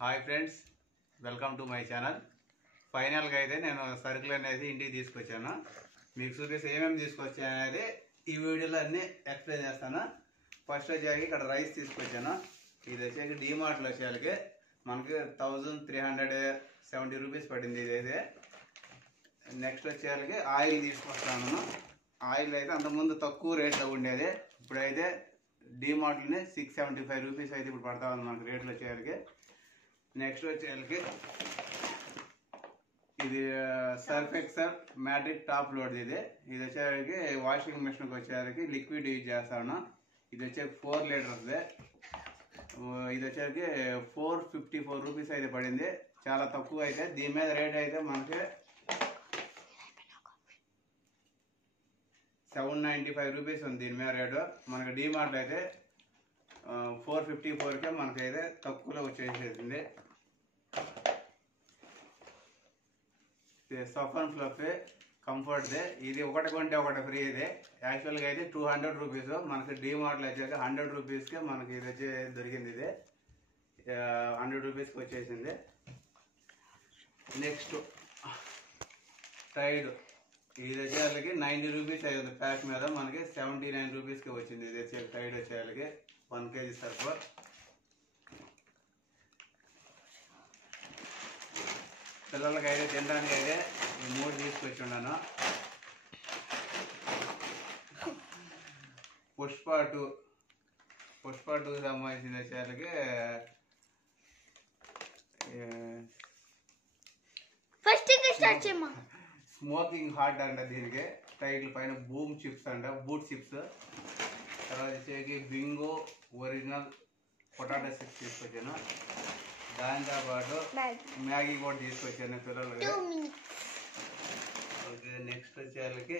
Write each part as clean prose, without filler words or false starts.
Hi friends, welcome to my channel. ఫైనల్గా అయితే నేను సరుకులు అనేది ఇంటికి తీసుకొచ్చాను. మీకు చూపిస్తే ఏమేమి తీసుకొచ్చాను అనేది ఈ వీడియోలో అన్నీ ఎక్స్ప్లెయిన్ చేస్తాను. ఫస్ట్ వచ్చేకి ఇక్కడ రైస్ తీసుకొచ్చాను. ఇది వచ్చేకి డీమార్ట్లో వచ్చేకి మనకి 1370 రూపీస్ పడింది. ఇదైతే నెక్స్ట్ వచ్చేకి ఆయిల్ తీసుకొస్తాను. ఆయిల్ అయితే అంతకుముందు తక్కువ రేట్లో ఉండేది, ఇప్పుడైతే డీమార్ట్లోనే 675 రూపీస్ అయితే ఇప్పుడు పడతా ఉంది మనకి రేట్లు వచ్చేకి. నెక్స్ట్ వచ్చేకి ఇది Surf Excel matic top load. ఇది వచ్చేకి వాషింగ్ మిషన్కి వచ్చేకి లిక్విడ్ యూజ్ చేస్తాను. ఇది వచ్చేకి 4 లీటర్స్. ఇది వచ్చేకి 454 రూపీస్ అయితే పడింది, చాలా తక్కువ. అయితే దీని మీద రేట్ అయితే మనకి 795 రూపీస్ ఉంది దీని మీద రేటు. మనకి డీమార్ట్ అయితే 454కే మనకైతే తక్కువలో వచ్చేసేసింది. సఫన్ ఫ్లఫ్ కంఫర్ట్దే, ఇది ఒకటి కొంటే ఒకటి ఫ్రీ. ఇది యాక్చువల్గా అయితే 200 రూపీస్, మనకి డీమార్ట్లో వచ్చాక 100 రూపీస్కే మనకి ఇది వచ్చి దొరికింది. ఇది 100 రూపీస్కి వచ్చేసింది. నెక్స్ట్ టైడ్, ఇది వచ్చేళ్ళకి 90 రూపీస్ అయ్యింది ప్యాక్ మీద, మనకి 79 రూపీస్కి వచ్చింది. ఇది వచ్చే టైడ్ వచ్చేళ్ళకి 1 kg సరుకు. పిల్లలకి అయితే తినడానికి అయితే ఈ 3 తీసుకొచ్చి ఉన్నాను. పుష్ప 2 సంబంధించిన వచ్చేళ్ళకి స్మోకింగ్ హాట్ అంట. దీనికి టైటిల్ పైన బూమ్ చిప్స్ అంట, బూట్ చిప్స్. తర్వాత వచ్చేకి బింగో ఒరిజినల్ పొటాటో చిప్స్ తీసుకొచ్చాను. దాంతోపాటు మ్యాగీ కూడా తీసుకొచ్చాను పిల్లలకి. ఓకే, నెక్స్ట్ వచ్చేకి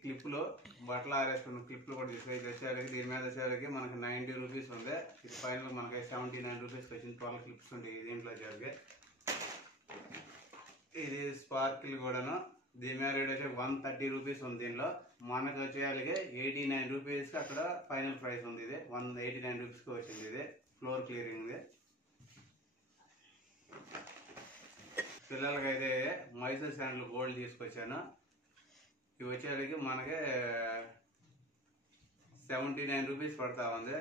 క్లిప్లు, బట్టలు ఆరేసుకున్న క్లిప్లు కూడా తీసుకొచ్చి. ఇది వచ్చేకి దీని మీద వచ్చేకి మనకి 90 రూపీస్ ఉంది. ఇది ఫైనల్ మనకి 79 రూపీస్కి వచ్చింది. 12 క్లిప్స్ ఉంటాయి దీంట్లో వచ్చేకి. ఇది స్పార్కిల్ కూడాను, దీని మీద రేట్ వచ్చి 130 రూపీస్ ఉంది. దీనిలో మనకు వచ్చేయాలకి 89 రూపీస్కి అక్కడ ఫైనల్ ప్రైస్ ఉంది. ఇది 189 రూపీస్కి వచ్చింది. ఇది ఫ్లోర్ క్లియరింగ్. పిల్లలకైతే మైసూర్ శాండల్ గోల్డ్ తీసుకొచ్చాను. ఇవి వచ్చేసరికి మనకి 79 రూపీస్ పడతా ఉంది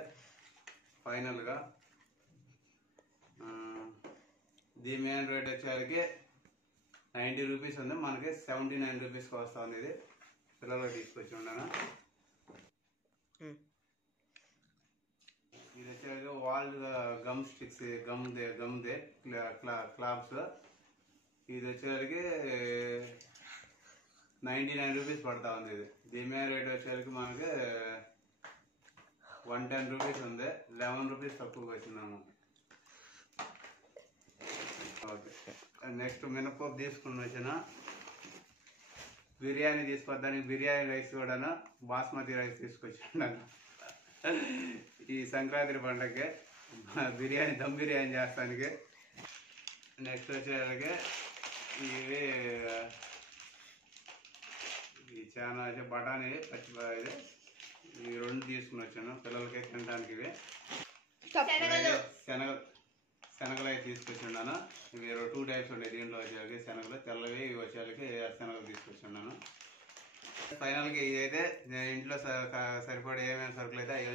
ఫైనల్గా. దీని మీద రేట్ వచ్చేసరికి 90 రూపీస్ ఉంది, మనకి 79 రూపీస్కి వస్తూ ఉంది. ఇది పిల్లలకు తీసుకొచ్చి ఉన్నాను. ఇది వచ్చేసరికి వాల్ గమ్ స్టిక్స్, గమ్దే క్లాబ్స్. ఇది వచ్చేసరికి 99 రూపీస్ పడతా ఉంది. ఇది దీని మీద రేట్ వచ్చేసరికి మనకి 110 రూపీస్ ఉంది, 11 రూపీస్ తక్కువగా వచ్చిందాము. ఓకే, నెక్స్ట్ మినపప్పు తీసుకుని వచ్చిన. బిర్యానీ తీసుకొద్దానికి బిర్యానీ రైస్ కూడాను బాస్మతి రైస్ తీసుకొచ్చాను. ఈ సంక్రాంతి పండగకి బిర్యానీ, దమ్ బిర్యానీ చేస్తానికి. నెక్స్ట్ వచ్చేసరికి ఇవి చాలా బఠానీ, పచ్చిమిరపకాయలు, ఇవి 2 తీసుకుని వచ్చాను పిల్లలకి తినడానికి. ఇవి శనగలు అయితే తీసుకొచ్చి ఉన్నాను. ఇవి 2 టైప్స్ ఉంటాయి దీంట్లో వచ్చేకి. శనగలు తెల్లవి, ఇవి వచ్చేకి శనగలు తీసుకొచ్చి ఉన్నాను. ఫైనల్గా ఇదైతే ఇంట్లో సరిపడే ఏమేమి సరుకులు అయితే